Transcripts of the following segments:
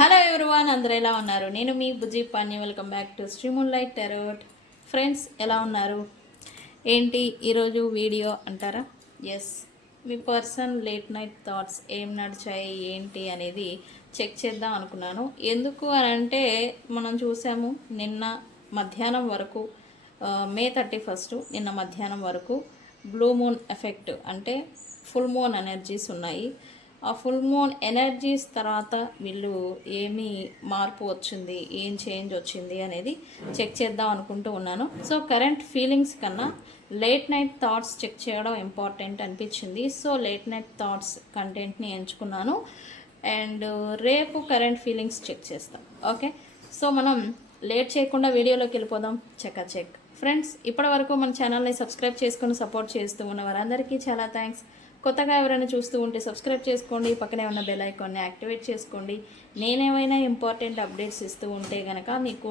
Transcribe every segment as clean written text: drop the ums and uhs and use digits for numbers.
Hello everyone, అందరూ ఎలా ఉన్నారు? నేను మీ Bujji Panya. Welcome back to Sri moon light tarot. Friends, ఎలా ఉన్నారు? ఏంటి ఈరోజు వీడియో అంటారా? ఎస్, మీ పర్సన్ లేట్ నైట్ థాట్స్ ఏం నడిచాయి ఏంటి అనేది చెక్ చేద్దాం అనుకున్నాను. ఎందుకు అని అంటే మనం చూసాము నిన్న మధ్యాహ్నం వరకు, మే 31 నిన్న మధ్యాహ్నం వరకు బ్లూ మూన్ ఎఫెక్ట్ అంటే ఫుల్ మూన్ ఎనర్జీస్ ఉన్నాయి. ఆ ఫుల్ మూన్ ఎనర్జీస్ తర్వాత వీళ్ళు ఏమి మార్పు వచ్చింది, ఏం చేంజ్ వచ్చింది అనేది చెక్ చేద్దాం అనుకుంటూ ఉన్నాను. సో కరెంట్ ఫీలింగ్స్ కన్నా లేట్ నైట్ థాట్స్ చెక్ చేయడం ఇంపార్టెంట్ అనిపించింది. సో లేట్ నైట్ థాట్స్ కంటెంట్ని ఎంచుకున్నాను అండ్ రేపు కరెంట్ ఫీలింగ్స్ చెక్ చేస్తాం. ఓకే, సో మనం లేట్ చేయకుండా వీడియోలోకి వెళ్ళిపోదాం. చెక్ ఫ్రెండ్స్, ఇప్పటి వరకు మన ఛానల్ని సబ్స్క్రైబ్ చేసుకొని సపోర్ట్ చేస్తూ ఉన్న వారందరికీ చాలా థ్యాంక్స్. కొత్తగా ఎవరైనా చూస్తూ ఉంటే సబ్స్క్రైబ్ చేసుకోండి, పక్కనే ఉన్న బెల్ ఐకాన్ని యాక్టివేట్ చేసుకోండి. నేనేమైనా ఇంపార్టెంట్ అప్డేట్స్ ఇస్తూ ఉంటే కనుక మీకు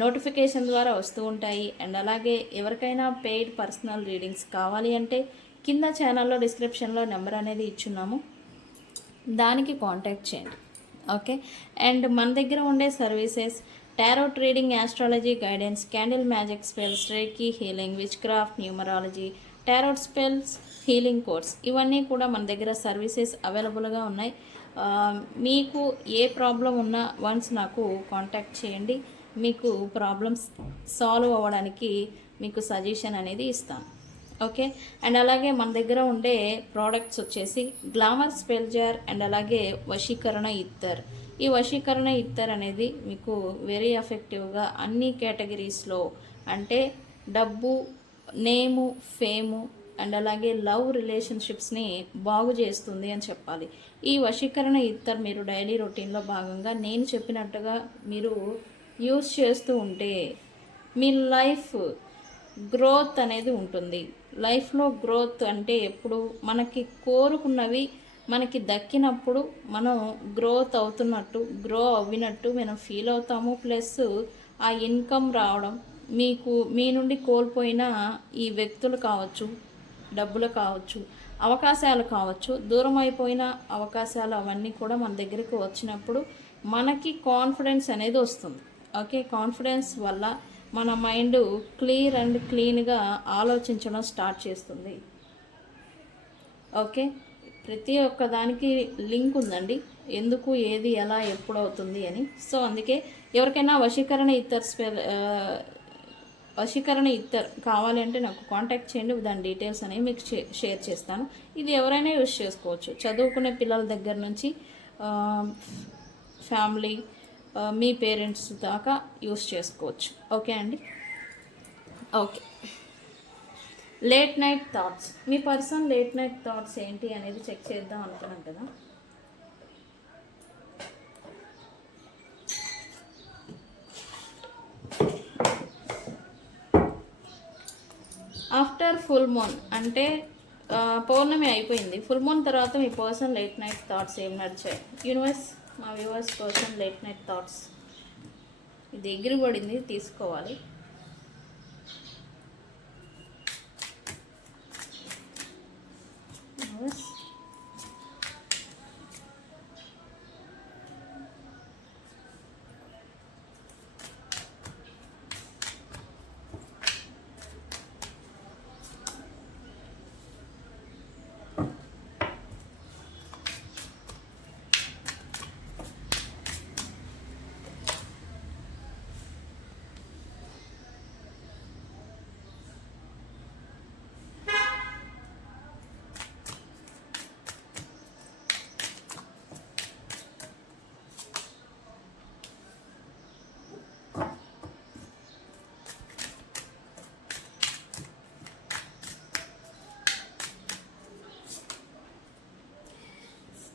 నోటిఫికేషన్ ద్వారా వస్తూ ఉంటాయి. అండ్ అలాగే ఎవరికైనా పెయిడ్ పర్సనల్ రీడింగ్స్ కావాలి అంటే కింద ఛానల్లో డిస్క్రిప్షన్లో నెంబర్ అనేది ఇచ్చున్నాము, దానికి కాంటాక్ట్ చేయండి. ఓకే, అండ్ మన దగ్గర ఉండే services tarot reading, astrology guidance, candle magic spells, reiki healing, which craft, numerology, tarot spells, healing course, ఇవన్నీ కూడా మన దగ్గర సర్వీసెస్ అవైలబుల్గా ఉన్నాయి. మీకు ఏ ప్రాబ్లం ఉన్నా వన్స్ నాకు కాంటాక్ట్ చేయండి, మీకు ప్రాబ్లమ్స్ సాల్వ్ అవ్వడానికి మీకు సజెషన్ అనేది ఇస్తాను. ఓకే, అండ్ అలాగే మన దగ్గర ఉండే ప్రోడక్ట్స్ వచ్చేసి గ్లామర్ స్పెల్ జార్ అండ్ అలాగే వశీకరణ ఇత్తర్. ఈ వశీకరణ ఇత్తర్ అనేది మీకు వెరీ ఎఫెక్టివ్గా అన్ని కేటగిరీస్లో అంటే డబ్బు, నేము, ఫేము అండ్ అలాగే లవ్ రిలేషన్షిప్స్ని బాగు చేస్తుంది అని చెప్పాలి. ఈ వశీకరణ ఇత్తర్ మీరు డైలీ రొటీన్లో భాగంగా నేను చెప్పినట్టుగా మీరు యూస్ చేస్తూ ఉంటే మీ లైఫ్ గ్రోత్ అనేది ఉంటుంది. లైఫ్లో గ్రోత్ అంటే ఎప్పుడు మనకి కోరుకున్నవి మనకి దక్కినప్పుడు మనం గ్రోత్ అవుతున్నట్టు, గ్రో అవ్వినట్టు మనం ఫీల్ అవుతాము. ప్లస్ ఆ ఇన్కమ్ రావడం, మీకు మీ నుండి కోల్పోయిన ఈ వ్యక్తులు కావచ్చు, డబ్బులు కావచ్చు, అవకాశాలు కావచ్చు, దూరం అయిపోయిన అవకాశాలు అవన్నీ కూడా మన దగ్గరికి వచ్చినప్పుడు మనకి కాన్ఫిడెన్స్ అనేది వస్తుంది. ఓకే, కాన్ఫిడెన్స్ వల్ల మన మైండ్ క్లియర్ అండ్ క్లీన్గా ఆలోచించడం స్టార్ట్ చేస్తుంది. ఓకే, ప్రతి ఒక్క దానికి లింక్ ఉందండి, ఎందుకు, ఏది, ఎలా, ఎప్పుడు అవుతుంది అని. సో అందుకే ఎవరికైనా వశీకరణ ఇత్తర్ కావాలి అంటే నాకు కాంటాక్ట్ చేయండి, దాని డీటెయిల్స్ అనేవి మీకు షేర్ చేస్తాను. ఇది ఎవరైనా యూస్ చేసుకోవచ్చు, చదువుకునే పిల్లల దగ్గర నుంచి ఫ్యామిలీ, మీ పేరెంట్స్ దాకా యూస్ చేసుకోవచ్చు. ఓకే అండి. ఓకే, లేట్ నైట్ థాట్స్, మీ పర్సన్ లేట్ నైట్ థాట్స్ ఏంటి అనేది చెక్ చేద్దాం అనుకున్నాం కదా. ఆఫ్టర్ ఫుల్ మూన్ అంటే పౌర్ణమి అయిపోయింది, ఫుల్ మూన్ తర్వాత మీ పర్సన్ లేట్ నైట్ థాట్స్ ఏం నడిచాయి? యూనివర్స్, మా viewers person late night thoughts, ఇది ఎగిరిపడింది, తీసుకోవాలి.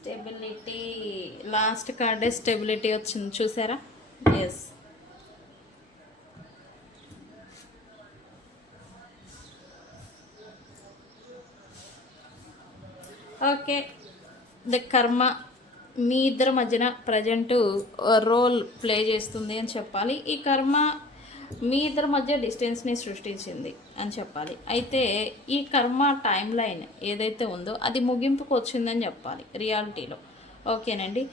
స్టెబిలిటీ, లాస్ట్ కార్డే స్టెబిలిటీ వచ్చింది, చూసారా? Yes, okay. ద కర్మ మీ ఇద్దరి మధ్యన ప్రజెంట్ రోల్ ప్లే చేస్తుంది అని చెప్పాలి. ఈ కర్మ మీ ఇద్దరి మధ్య డిస్టెన్స్ని సృష్టించింది అని చెప్పాలి. అయితే ఈ కర్మ టైం లైన్ ఏదైతే ఉందో అది ముగింపుకు వచ్చిందని చెప్పాలి రియాలిటీలో. ఓకేనండి,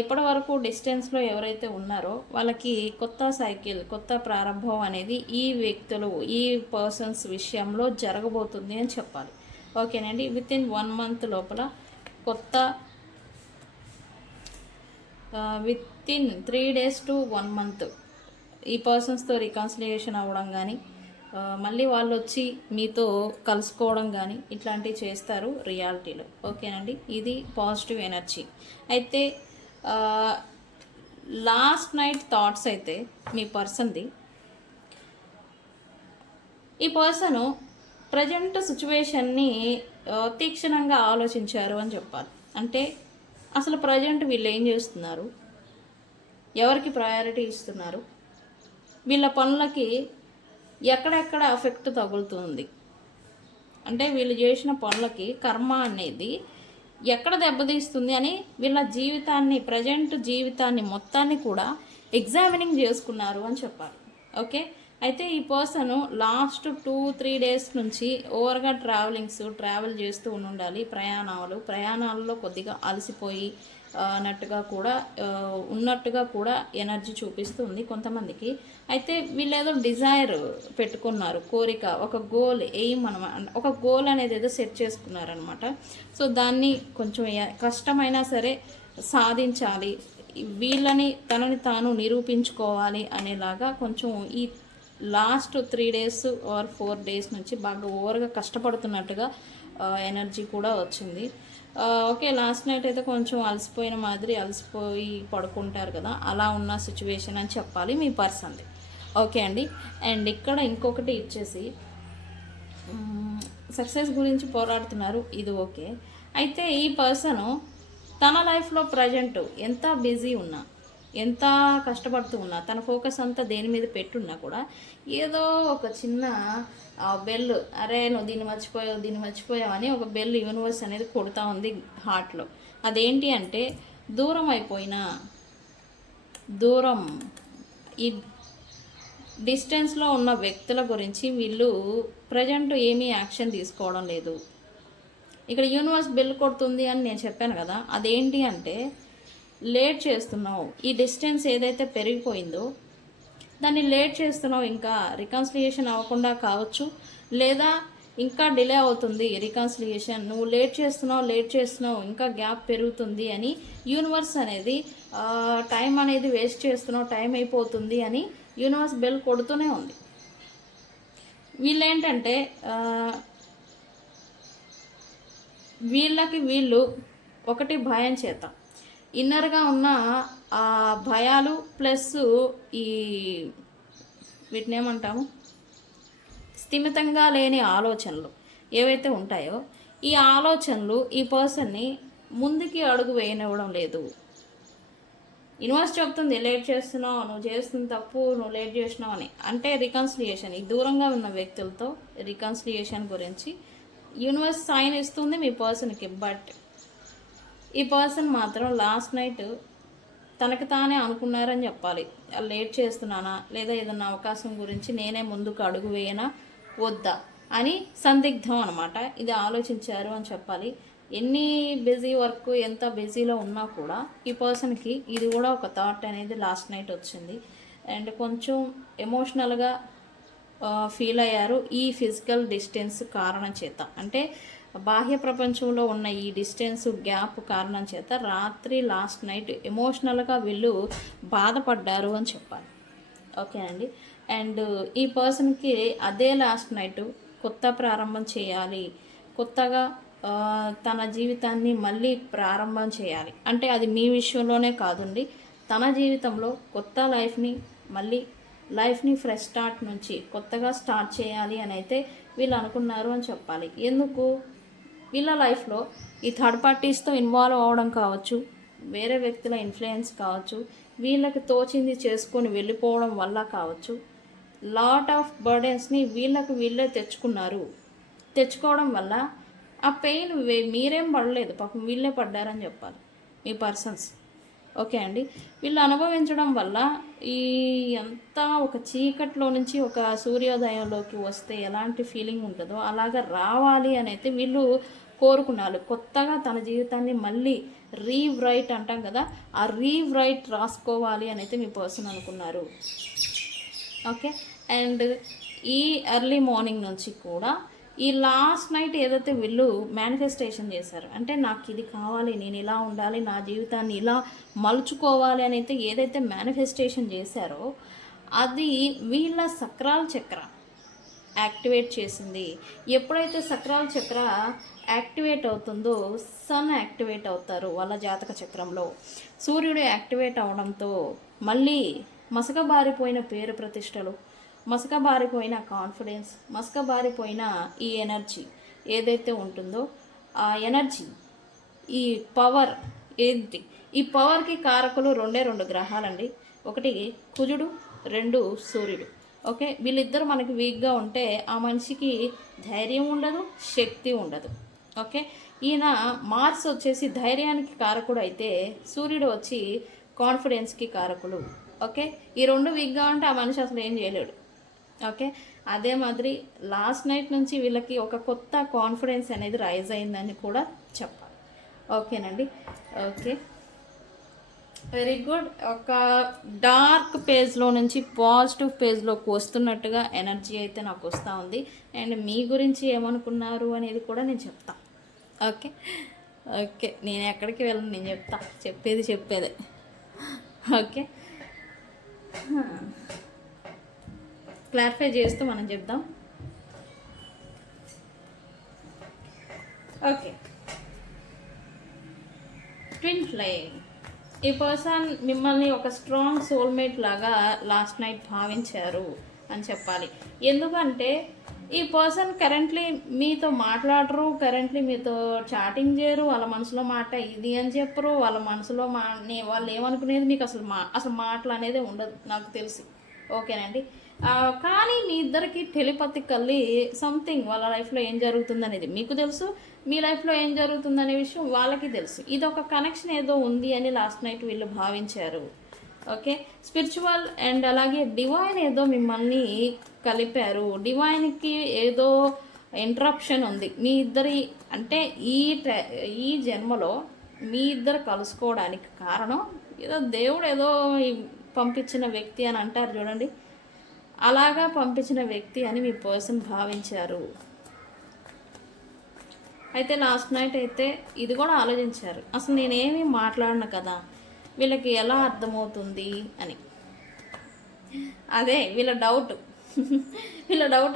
ఇప్పటి వరకు డిస్టెన్స్లో ఎవరైతే ఉన్నారో వాళ్ళకి కొత్త సైకిల్, కొత్త ప్రారంభం అనేది ఈ వ్యక్తులు, ఈ పర్సన్స్ విషయంలో జరగబోతుంది అని చెప్పాలి. ఓకేనండి. విత్ ఇన్ 1 మంత్ లోపల కొత్త with in 3 days to 1 month ఈ పర్సన్స్తో రికాన్సిలియేషన్ అవ్వడం కానీ, మళ్ళీ వాళ్ళు వచ్చి మీతో కలుసుకోవడం కానీ ఇట్లాంటివి చేస్తారు రియాలిటీలో. ఓకేనండి. ఇది పాజిటివ్ ఎనర్జీ. అయితే లాస్ట్ నైట్ థాట్స్ అయితే మీ పర్సన్ది, ఈ పర్సను ప్రజెంట్ సిచ్యువేషన్ని తీక్షణంగా ఆలోచించారు అని చెప్పాలి. అంటే అసలు ప్రజెంట్ వీళ్ళు ఏం చేస్తున్నారు, ఎవరికి ప్రయారిటీ ఇస్తున్నారు, వీళ్ళ పనులకి ఎక్కడెక్కడ ఎఫెక్ట్ తగులుతుంది, అంటే వీళ్ళు చేసిన పనులకి కర్మ అనేది ఎక్కడ దెబ్బతీస్తుంది అని వీళ్ళ జీవితాన్ని, ప్రజెంట్ జీవితాన్ని మొత్తాన్ని కూడా ఎగ్జామినింగ్ చేసుకున్నారు అని చెప్పాలి. ఓకే. అయితే ఈ పర్సన్ లాస్ట్ 2-3 days నుంచి ఓవర్గా ట్రావెల్ చేస్తూ ఉండాలి. ప్రయాణాలలో కొద్దిగా అలసిపోయి ఉన్నట్టుగా కూడా ఎనర్జీ చూపిస్తుంది కొంతమందికి. అయితే వీళ్ళు ఏదో డిజైర్ పెట్టుకున్నారు, కోరిక, ఒక గోల్, ఎయిమ్ అనమాట, ఒక గోల్ అనేది ఏదో సెట్ చేసుకున్నారనమాట. సో దాన్ని కొంచెం కష్టమైనా సరే సాధించాలి, వీళ్ళని తనని తాను నిరూపించుకోవాలి అనేలాగా కొంచెం ఈ లాస్ట్ 3 days or 4 days నుంచి బాగా ఓవర్గా కష్టపడుతున్నట్టుగా ఎనర్జీ కూడా వచ్చింది. ఓకే. లాస్ట్ నైట్ అయితే కొంచెం అలసిపోయి పడుకుంటారు కదా, అలా ఉన్న సిచ్యువేషన్ అని చెప్పాలి మీ పర్సన్ది. ఓకే అండి. అండ్ ఇక్కడ ఇంకొకటి ఇచ్చేసి సక్సెస్ గురించి పోరాడుతున్నారు, ఇది ఓకే. అయితే ఈ పర్సను తన లైఫ్లో ప్రజెంట్ ఎంత బిజీ ఉన్నా, ఎంత కష్టపడుతూ ఉన్నా, తన ఫోకస్ అంతా దేని మీద పెట్టున్నా కూడా ఏదో ఒక చిన్న బెల్, అరే నువ్వు దీన్ని మర్చిపోయావు అని ఒక బెల్ యూనివర్స్ అనేది కొడుతూ ఉంది హార్ట్లో. అదేంటి అంటే ఈ డిస్టెన్స్లో ఉన్న వ్యక్తుల గురించి వీళ్ళు ప్రజెంట్ ఏమీ యాక్షన్ తీసుకోవడం లేదు. ఇక్కడ యూనివర్స్ బెల్ కొడుతుంది అని నేను చెప్పాను కదా, అదేంటి అంటే లేట్ చేస్తున్నావు, ఈ డిస్టెన్స్ ఏదైతే పెరిగిపోయిందో దాన్ని లేట్ చేస్తున్నావు, ఇంకా రికన్సిలియేషన్ అవ్వకుండా కావచ్చు, లేదా ఇంకా డిలే అవుతుంది రికన్సిలియేషన్, నువ్వు లేట్ చేస్తున్నావు ఇంకా గ్యాప్ పెరుగుతుంది అని యూనివర్స్ అనేది టైం అనేది వేస్ట్ చేస్తున్నావు, టైం అయిపోతుంది అని యూనివర్స్ బెల్ కొడుతూనే ఉంది. వీళ్ళేంటంటే వీళ్ళు ఒకటి భయం చేత, ఇన్నర్గా ఉన్న ఆ భయాలు ప్లస్ వీటిని ఏమంటాము, స్థిమితంగా లేని ఆలోచనలు ఏవైతే ఉంటాయో, ఈ ఆలోచనలు ఈ పర్సన్ని ముందుకి అడుగు వేయనివ్వడం లేదు. యూనివర్స్ చెప్తుంది లేట్ చేస్తున్నావు, నువ్వు చేస్తున్న తప్పు, నువ్వు లేట్ చేసినావు అని. అంటే రికన్సిలియేషన్, ఈ దూరంగా ఉన్న వ్యక్తులతో రికన్సిలియేషన్ గురించి యూనివర్స్ సైన్ ఇస్తుంది మీ పర్సన్కి. బట్ ఈ పర్సన్ మాత్రం లాస్ట్ నైట్ తనకి తానే అనుకున్నారని చెప్పాలి, లేట్ చేస్తున్నానా, లేదా ఏదన్నా అవకాశం గురించి నేనే ముందుకు అడుగు వేయనా వద్దా అని సందిగ్ధం అనమాట. ఇది ఆలోచించారు అని చెప్పాలి. ఎన్ని బిజీ వర్క్, ఎంత బిజీలో ఉన్నా కూడా ఈ పర్సన్కి ఇది కూడా ఒక థాట్ అనేది లాస్ట్ నైట్ వచ్చింది. అండ్ కొంచెం ఎమోషనల్గా ఫీల్ అయ్యారు ఈ ఫిజికల్ డిస్టెన్స్ కారణం చేత. అంటే బాహ్య ప్రపంచంలో ఉన్న ఈ డిస్టెన్స్ గ్యాప్ కారణం చేత రాత్రి లాస్ట్ నైట్ ఎమోషనల్గా వీళ్ళు బాధపడ్డారు అని చెప్పాలి. ఓకే అండి. అండ్ ఈ పర్సన్కి అదే లాస్ట్ నైట్ కొత్త ప్రారంభం చేయాలి, కొత్తగా తన జీవితాన్ని మళ్ళీ ప్రారంభం చేయాలి. అంటే అది మీ విషయంలోనే కాదండి, తన జీవితంలో కొత్త లైఫ్ని ఫ్రెష్ స్టార్ట్ నుంచి కొత్తగా స్టార్ట్ చేయాలి అని అయితే వీళ్ళు అనుకున్నారు అని చెప్పాలి. ఎందుకు, వీళ్ళ లైఫ్లో ఈ థర్డ్ పార్టీస్తో ఇన్వాల్వ్ అవ్వడం కావచ్చు, వేరే వ్యక్తుల ఇన్ఫ్లుయెన్స్ కావచ్చు, వీళ్ళకి తోచింది చేసుకొని వెళ్ళిపోవడం వల్ల కావచ్చు, లాట్ ఆఫ్ బర్డెన్స్ని వీళ్ళే తెచ్చుకోవడం వల్ల ఆ పెయిన్ మీరేం పడలేదు, పాపం వీళ్ళే పడ్డారని చెప్పాలి మీ పర్సన్స్. ఓకే అండి. వీళ్ళు అనుభవించడం వల్ల ఈ అంతా ఒక చీకట్లో నుంచి ఒక సూర్యోదయంలోకి వస్తే ఎలాంటి ఫీలింగ్ ఉంటుందో అలాగా రావాలి అని అయితే వీళ్ళు కోరుకున్నారు. కొత్తగా తన జీవితాన్ని మళ్ళీ రీరైట్ అంటాం కదా, ఆ రీరైట్ రాసుకోవాలి అని అయితే మీ పర్సన్ అనుకున్నారు. ఓకే. అండ్ ఈ ఎర్లీ మార్నింగ్ నుంచి కూడా ఈ లాస్ట్ నైట్ ఏదైతే వీళ్ళు మేనిఫెస్టేషన్ చేశారు, అంటే నాకు ఇది కావాలి, నేను ఇలా ఉండాలి, నా జీవితాన్ని ఇలా మలుచుకోవాలి అని అయితే ఏదైతే మేనిఫెస్టేషన్ చేశారో అది వీళ్ళ సక్రాల చక్ర యాక్టివేట్ చేసింది. ఎప్పుడైతే సక్రాల చక్ర యాక్టివేట్ అవుతుందో సన్ యాక్టివేట్ అవుతారు వాళ్ళ జాతక చక్రంలో. సూర్యుడు యాక్టివేట్ అవడంతో మళ్ళీ మసకబారిపోయిన పేరు ప్రతిష్టలు, మసకబారిపోయిన కాన్ఫిడెన్స్, మసకబారిపోయిన ఈ ఎనర్జీ ఏదైతే ఉంటుందో ఆ ఎనర్జీ, ఈ పవర్ ఏంటి, ఈ పవర్కి కారకులు రెండు గ్రహాలండి. ఒకటి కుజుడు, 2 సూర్యుడు. ఓకే. వీళ్ళిద్దరు మనకి వీక్గా ఉంటే ఆ మనిషికి ధైర్యం ఉండదు, శక్తి ఉండదు. ఓకే. ఈయన మార్స్ వచ్చేసి ధైర్యానికి కారకుడు అయితే సూర్యుడు వచ్చి కాన్ఫిడెన్స్కి కారకులు. ఓకే. ఈ 2 వీక్గా ఉంటే ఆ మనిషి అసలు ఏం చేయలేడు. ఓకే. అదే మాదిరి లాస్ట్ నైట్ నుంచి వీళ్ళకి ఒక కొత్త కాన్ఫిడెన్స్ అనేది రైజ్ అయిందని కూడా చెప్పాలి. ఓకేనండి. Okay, very good. ఒక డార్క్ పేజ్లో నుంచి పాజిటివ్ పేజ్లోకి వస్తున్నట్టుగా ఎనర్జీ అయితే నాకు వస్తూ ఉంది. అండ్ మీ గురించి ఏమనుకున్నారు అనేది కూడా నేను చెప్తా. ఓకే. ఓకే, నేను ఎక్కడికి వెళ్ళను, నేను చెప్తా, చెప్పేదే. ఓకే, క్లారిఫై చేస్తూ మనం చెప్దాం. Okay, twin flame. ఈ పర్సన్ మిమ్మల్ని ఒక స్ట్రాంగ్ సోల్మేట్ లాగా లాస్ట్ నైట్ భావించారు అని చెప్పాలి. ఎందుకంటే ఈ పర్సన్ కరెంట్లీ మీతో మాట్లాడరు, కరెంట్లీ మీతో చాటింగ్ చేయరు, వాళ్ళ మనసులో మాట ఇది అని చెప్పరు, వాళ్ళ మనసులో వాళ్ళు ఏమనుకునేది మీకు అసలు మాటలు అనేది ఉండదు నాకు తెలిసి. ఓకేనండి. కానీ మీ ఇద్దరికి టెలిపతికల్లీ సంథింగ్ వాళ్ళ లైఫ్లో ఏం జరుగుతుందనేది మీకు తెలుసు, మీ లైఫ్లో ఏం జరుగుతుందనే విషయం వాళ్ళకి తెలుసు. ఇది ఒక కనెక్షన్ ఏదో ఉంది అని లాస్ట్ నైట్ వీళ్ళు భావించారు. ఓకే, స్పిరిచువల్ అండ్ అలాగే డివైన్ ఏదో మిమ్మల్ని కలిపారు. డివైన్కి ఏదో ఇంటరప్షన్ ఉంది మీ ఇద్దరి, అంటే ఈ జన్మలో మీ ఇద్దరు కలుసుకోవడానికి కారణం ఏదో దేవుడు ఏదో పంపించిన వ్యక్తి అని అంటారు చూడండి, అలాగా పంపించిన వ్యక్తి అని మీ పర్సన్ భావించారు. అయితే లాస్ట్ నైట్ అయితే ఇది కూడా ఆలోచించారు, అసలు నేనేమీ మాట్లాడను కదా, వీళ్ళకి ఎలా అర్థమవుతుంది అని. అదే వీళ్ళ డౌట్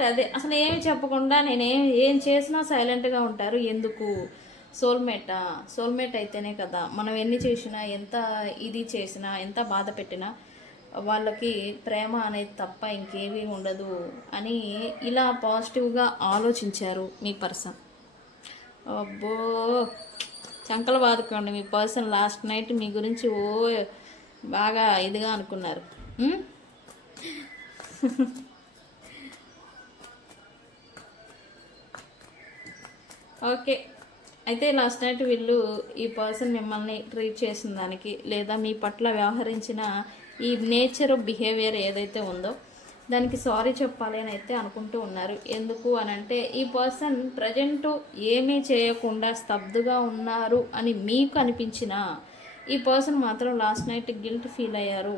అదే, అసలు ఏమి చెప్పకుండా ఏం చేసినా సైలెంట్గా ఉంటారు. ఎందుకు? సోల్మేట్ అయితేనే కదా మనం ఎన్ని చేసినా, ఎంత ఇది చేసినా, ఎంత బాధ పెట్టినా వాళ్ళకి ప్రేమ అనేది తప్ప ఇంకేమీ ఉండదు అని ఇలా పాజిటివ్గా ఆలోచించారు మీ పర్సన్. అబ్బో, చంకల బాదుకోండి. మీ పర్సన్ లాస్ట్ నైట్ మీ గురించి బాగా ఇదిగా అనుకున్నారు. ఓకే, అయితే లాస్ట్ నైట్ వీళ్ళు ఈ పర్సన్ మిమ్మల్ని ట్రీట్ చేసిన దానికి, లేదా మీ పట్ల వ్యవహరించిన ఈ నేచర్ ఆఫ్ బిహేవియర్ ఏదైతే ఉందో దానికి సారీ చెప్పాలి అని అయితే అనుకుంటూ ఉన్నారు. ఎందుకు అని అంటే ఈ పర్సన్ ప్రజెంటు ఏమీ చేయకుండా స్తబ్దుగా ఉన్నారు అని మీకు అనిపించినా ఈ పర్సన్ మాత్రం లాస్ట్ నైట్ గిల్ట్ ఫీల్ అయ్యారు.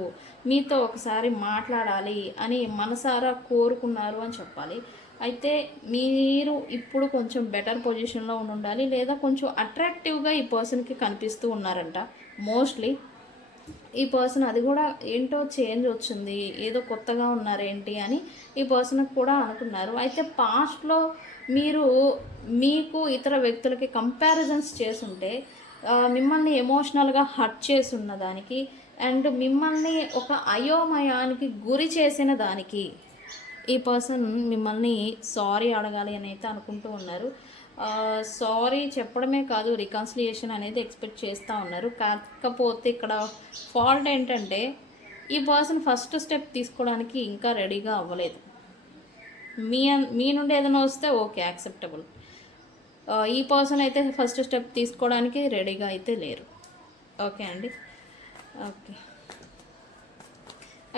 మీతో ఒకసారి మాట్లాడాలి అని మనసారా కోరుకున్నారు అని చెప్పాలి. అయితే మీరు ఇప్పుడు కొంచెం బెటర్ పొజిషన్లో ఉండాలి, లేదా కొంచెం అట్రాక్టివ్గా ఈ పర్సన్కి కనిపిస్తూ ఉన్నారంట. మోస్ట్లీ ఈ పర్సన్ అది కూడా ఏంటో చేంజ్ వచ్చింది, ఏదో కొత్తగా ఉన్నారేంటి అని ఈ పర్సన్కి కూడా అనుకున్నారు. అయితే పాస్ట్లో మీకు ఇతర వ్యక్తులకి కంపారిజన్స్ చేసుంటే మిమ్మల్ని ఎమోషనల్గా హర్ట్ చేసి ఉన్న దానికి అండ్ మిమ్మల్ని ఒక అయోమయానికి గురి చేసిన దానికి ఈ పర్సన్ మిమ్మల్ని సారీ అడగాలి అని అయితే అనుకుంటూ ఉన్నారు. సారీ చెప్పడమే కాదు, రికన్సిలియేషన్ అనేది ఎక్స్పెక్ట్ చేస్తూ ఉన్నారు. కాకపోతే ఇక్కడ ఫాల్ట్ ఏంటంటే ఈ పర్సన్ ఫస్ట్ స్టెప్ తీసుకోవడానికి ఇంకా రెడీగా అవ్వలేదు. మీ నుండి ఏదైనా వస్తే ఓకే, యాక్సెప్టబుల్. ఈ పర్సన్ అయితే ఫస్ట్ స్టెప్ తీసుకోవడానికి రెడీగా అయితే లేరు. ఓకే అండి. ఓకే,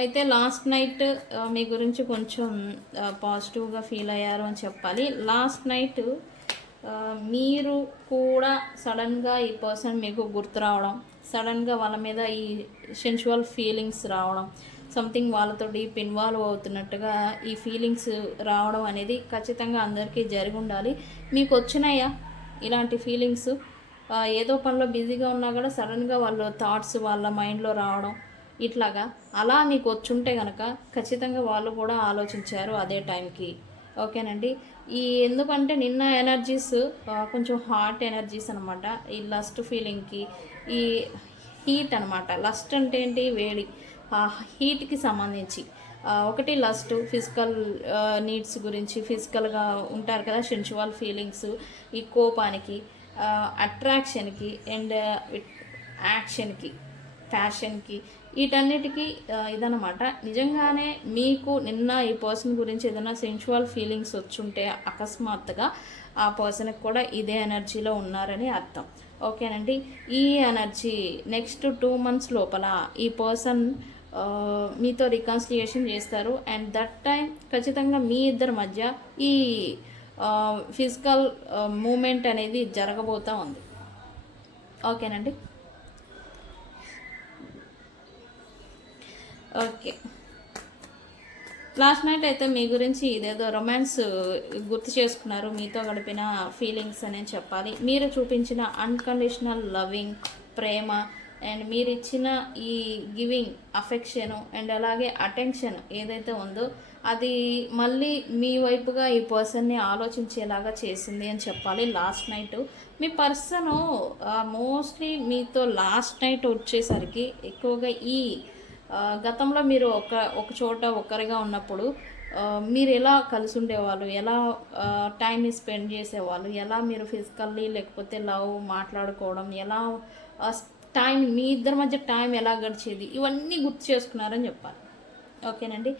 అయితే లాస్ట్ నైట్ మీ గురించి కొంచెం పాజిటివ్గా ఫీల్ అయ్యారు అని చెప్పాలి. లాస్ట్ నైట్ మీరు కూడా సడన్గా ఈ పర్సన్ మీకు గుర్తు రావడం, సడన్గా వాళ్ళ మీద ఈ సెన్చువల్ ఫీలింగ్స్ రావడం, సంథింగ్ వాళ్ళతో డీప్ ఇన్వాల్వ్ అవుతున్నట్టుగా ఈ ఫీలింగ్స్ రావడం అనేది ఖచ్చితంగా అందరికీ జరిగి ఉండాలి. మీకు వచ్చినాయా ఇలాంటి ఫీలింగ్స్? ఏదో పనిలో బిజీగా ఉన్నా కూడా సడన్గా వాళ్ళ థాట్స్ వాళ్ళ మైండ్లో రావడం ఇట్లాగా అలా మీకు వచ్చుంటే కనుక ఖచ్చితంగా వాళ్ళు కూడా ఆలోచించారు అదే టైంకి. ఓకేనండి. ఈ ఎందుకంటే నిన్న ఎనర్జీస్ కొంచెం హాట్ ఎనర్జీస్ అనమాట. ఈ లస్ట్ ఫీలింగ్కి ఈ హీట్ అనమాట. లస్ట్ అంటే ఏంటి? వేడి. హీట్కి సంబంధించి ఒకటి లస్ట్ ఫిజికల్ నీడ్స్ గురించి, ఫిజికల్గా ఉంటారు కదా సెన్చువల్ ఫీలింగ్స్, ఈ కోపానికి, అట్రాక్షన్కి అండ్ యాక్షన్కి, ఫ్యాషన్కి, వీటన్నిటికీ ఇదనమాట. నిజంగానే మీకు నిన్న ఈ పర్సన్ గురించి ఏదైనా సెన్చువల్ ఫీలింగ్స్ వచ్చుంటే అకస్మాత్తుగా ఆ పర్సన్కి కూడా ఇదే ఎనర్జీలో ఉన్నారని అర్థం. ఓకేనండి. ఈ ఎనర్జీ నెక్స్ట్ 2 months లోపల ఈ పర్సన్ మీతో రికన్సిలియేషన్ చేస్తారు. అండ్ దట్ టైం ఖచ్చితంగా మీ ఇద్దరి మధ్య ఈ ఫిజికల్ మూమెంట్ అనేది జరగబోతూ ఉంది. ఓకేనండి. ఓకే. లాస్ట్ నైట్ అయితే మీ గురించి ఇదేదో రొమాన్స్ గుర్తు చేసుకున్నారు, మీతో గడిపిన ఫీలింగ్స్ అనే చెప్పాలి. మీరు చూపించిన అన్కండిషనల్ లవింగ్, ప్రేమ అండ్ మీరు ఇచ్చిన ఈ గివింగ్ అఫెక్షను అండ్ అలాగే అటెన్షన్ ఏదైతే ఉందో అది మళ్ళీ మీ వైపుగా ఈ పర్సన్ని ఆలోచించేలాగా చేసింది అని చెప్పాలి. లాస్ట్ నైట్ మీ పర్సను మోస్ట్లీ మీతో లాస్ట్ నైట్ వచ్చేసరికి ఎక్కువగా ఈ గతంలో మీరు ఒక చోట ఒక్కరిగా ఉన్నప్పుడు మీరు ఎలా కలిసి ఉండేవాళ్ళు, ఎలా టైంని స్పెండ్ చేసేవాళ్ళు, ఎలా మీరు ఫిజికల్లీ లేకపోతే లవ్ మాట్లాడుకోవడం, ఎలా టైం మీ ఇద్దరి మధ్య టైం ఎలా గడిచేది, ఇవన్నీ గుర్తు చేసుకున్నారని చెప్పాలి. ఓకేనండి.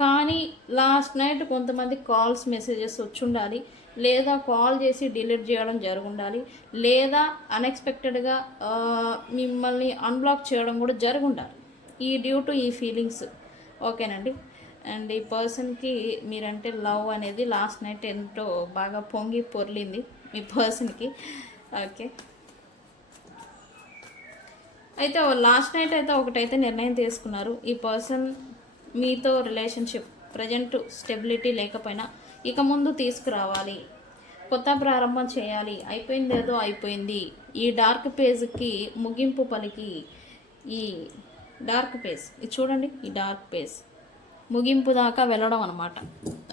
కానీ లాస్ట్ నైట్ కొంతమంది కాల్స్ మెసేజెస్ వచ్చి ఉండాలి, లేదా కాల్ చేసి డిలీట్ చేయడం జరుగుండాలి, లేదా అన్ఎక్స్పెక్టెడ్గా మిమ్మల్ని అన్బ్లాక్ చేయడం కూడా జరుగుండాలి ఈ డ్యూ టు ఈ ఫీలింగ్స్. ఓకేనండి. అండ్ ఈ పర్సన్కి మీరంటే లవ్ అనేది లాస్ట్ నైట్ ఎంతో బాగా పొంగి పొర్లింది మీ పర్సన్కి. ఓకే. అయితే లాస్ట్ నైట్ అయితే ఒకటైతే నిర్ణయం తీసుకున్నారు. ఈ పర్సన్ మీతో రిలేషన్షిప్ ప్రజెంట్ స్టెబిలిటీ లేకపోయినా ఇక ముందు తీసుకురావాలి, కొత్త ప్రారంభం చేయాలి, అయిపోయింది ఏదో అయిపోయింది, ఈ డార్క్ పేజ్కి ముగింపు పలికి ఈ డార్క్ పేజ్ ఇది చూడండి, ఈ డార్క్ పేజ్ ముగింపు దాకా వెళ్ళడం అనమాట.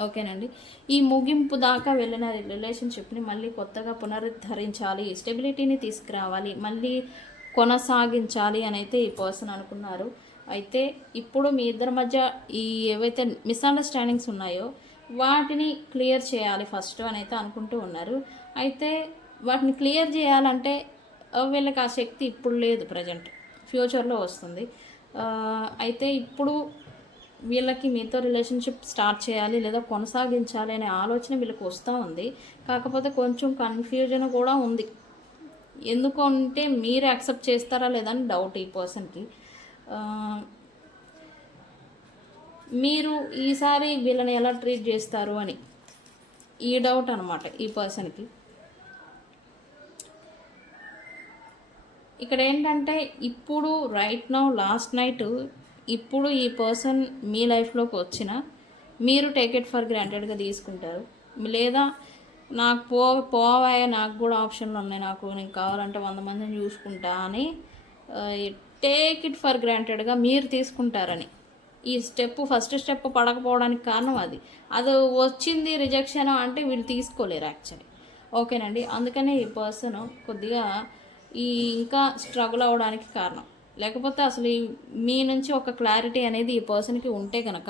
ఓకేనండి. ఈ ముగింపు దాకా వెళ్ళిన రిలేషన్షిప్ని మళ్ళీ కొత్తగా పునరుద్ధరించాలి, స్టెబిలిటీని తీసుకురావాలి, మళ్ళీ కొనసాగించాలి అని అయితే ఈ పర్సన్ అనుకున్నారు. అయితే ఇప్పుడు మీ ఇద్దరి మధ్య ఈ ఏవైతే మిస్అండర్స్టాండింగ్స్ ఉన్నాయో వాటిని క్లియర్ చేయాలి ఫస్ట్ అని అయితే అనుకుంటూ ఉన్నారు. అయితే వాటిని క్లియర్ చేయాలంటే వీళ్ళకి ఆ శక్తి ఇప్పుడు లేదు, ప్రజెంట్, ఫ్యూచర్లో వస్తుంది. అయితే ఇప్పుడు వీళ్ళకి మీతో రిలేషన్షిప్ స్టార్ట్ చేయాలి లేదా కొనసాగించాలి అనే ఆలోచన వీళ్ళకి వస్తూ ఉంది. కాకపోతే కొంచెం కన్ఫ్యూజన్ కూడా ఉంది. ఎందుకంటే మీరు యాక్సెప్ట్ చేస్తారా లేదని డౌట్ ఈ పర్సన్కి. మీరు ఈసారి వీళ్ళని ఎలా ట్రీట్ చేస్తారు అని ఈ డౌట్ అనమాట ఈ పర్సన్కి. ఇక్కడ ఏంటంటే ఇప్పుడు రైట్ నౌ లాస్ట్ నైట్ ఇప్పుడు ఈ పర్సన్ మీ లైఫ్లోకి వచ్చిన మీరు టేక్ ఇట్ ఫర్ గ్రాంటెడ్గా తీసుకుంటారు, లేదా నాకు పోవాయా, నాకు కూడా ఆప్షన్లు ఉన్నాయి, నేను కావాలంటే 100 మందిని చూసుకుంటా అని టేక్ ఇట్ ఫర్ గ్రాంటెడ్గా మీరు తీసుకుంటారని. ఈ ఫస్ట్ స్టెప్ పడకపోవడానికి కారణం అది వచ్చింది రిజెక్షన్ అంటే వీళ్ళు తీసుకోలేరు యాక్చువల్లీ. ఓకేనండి. అందుకనే ఈ పర్సన్ కొద్దిగా ఇంకా స్ట్రగుల్ అవ్వడానికి కారణం. లేకపోతే అసలు మీ నుంచి ఒక క్లారిటీ అనేది ఈ పర్సన్కి ఉంటే కనుక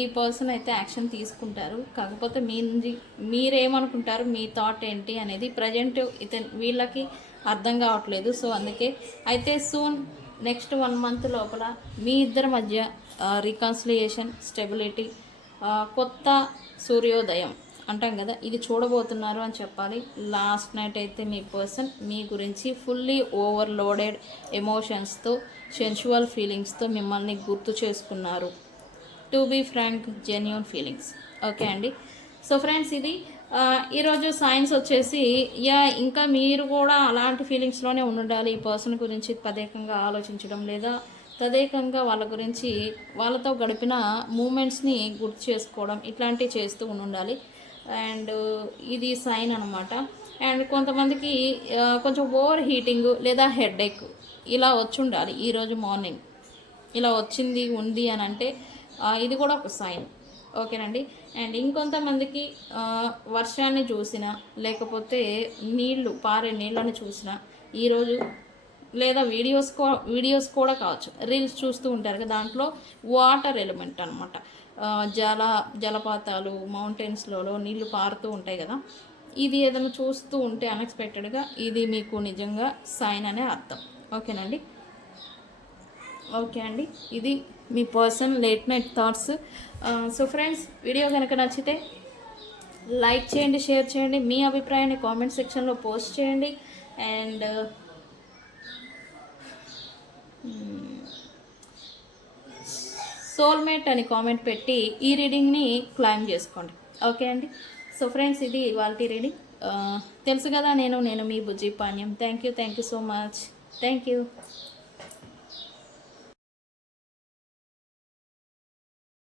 ఈ పర్సన్ అయితే యాక్షన్ తీసుకుంటారు. కాకపోతే మీరేమనుకుంటారు, మీ థాట్ ఏంటి అనేది ప్రజెంట్ వీళ్ళకి అర్థం కావట్లేదు. సో అందుకే అయితే సూన్ నెక్స్ట్ 1 month లోపల మీ ఇద్దరి మధ్య రికన్సిలియేషన్, స్టెబిలిటీ, కొత్త సూర్యోదయం అంటాం కదా, ఇది చూడబోతున్నారు అని చెప్పాలి. లాస్ట్ నైట్ అయితే మీ పర్సన్ మీ గురించి ఫుల్లీ ఓవర్లోడెడ్ ఎమోషన్స్తో, సెన్షువల్ ఫీలింగ్స్తో మిమ్మల్ని గుర్తు చేసుకున్నారు. To be frank, genuine feelings. Okay అండి. సో ఫ్రెండ్స్, ఇది ఈరోజు సైన్స్ వచ్చేసి ఇంకా మీరు కూడా అలాంటి ఫీలింగ్స్లోనే ఉండాలి. ఈ పర్సన్ గురించి తదేకంగా ఆలోచించడం, లేదా తదేకంగా వాళ్ళ గురించి వాళ్ళతో గడిపిన మూమెంట్స్ని గుర్తు చేసుకోవడం, ఇట్లాంటివి చేస్తూ ఉండాలి. అండ్ ఇది సైన్ అనమాట. అండ్ కొంతమందికి కొంచెం ఓవర్ హీటింగ్ లేదా హెడేక్ ఇలా వచ్చి ఉండాలి ఈరోజు మార్నింగ్. ఇలా ఉంది అని అంటే ఇది కూడా ఒక సైన్. ఓకేనండి. అండ్ ఇంకొంతమందికి వర్షాన్ని చూసినా, లేకపోతే పారే నీళ్ళని చూసినా ఈరోజు, లేదా వీడియోస్ కూడా కావచ్చు, రీల్స్ చూస్తూ ఉంటారు కదా, దాంట్లో వాటర్ ఎలిమెంట్ అనమాట. జలపాతాలు, మౌంటైన్స్లలో నీళ్లు పారుతూ ఉంటాయి కదా, ఇది ఏదైనా చూస్తూ ఉంటే అన్ఎక్స్పెక్టెడ్గా, ఇది మీకు నిజంగా సైన్ అనే అర్థం. ఓకేనండి. ఓకే అండి, ఇది మీ person late night thoughts. So friends, video కనుక నచ్చితే లైక్ చేయండి, షేర్ చేయండి, మీ అభిప్రాయాన్ని కామెంట్ సెక్షన్లో పోస్ట్ చేయండి. అండ్ సోల్మేట్ అని కామెంట్ పెట్టి ఈ రీడింగ్ని క్లైమ్ చేసుకోండి. ఓకే అండి. సో ఫ్రెండ్స్, ఇది ఇవాళ రీడింగ్. తెలుసు కదా, నేను మీ Bujji Panyam. Thank you so much. Thank you.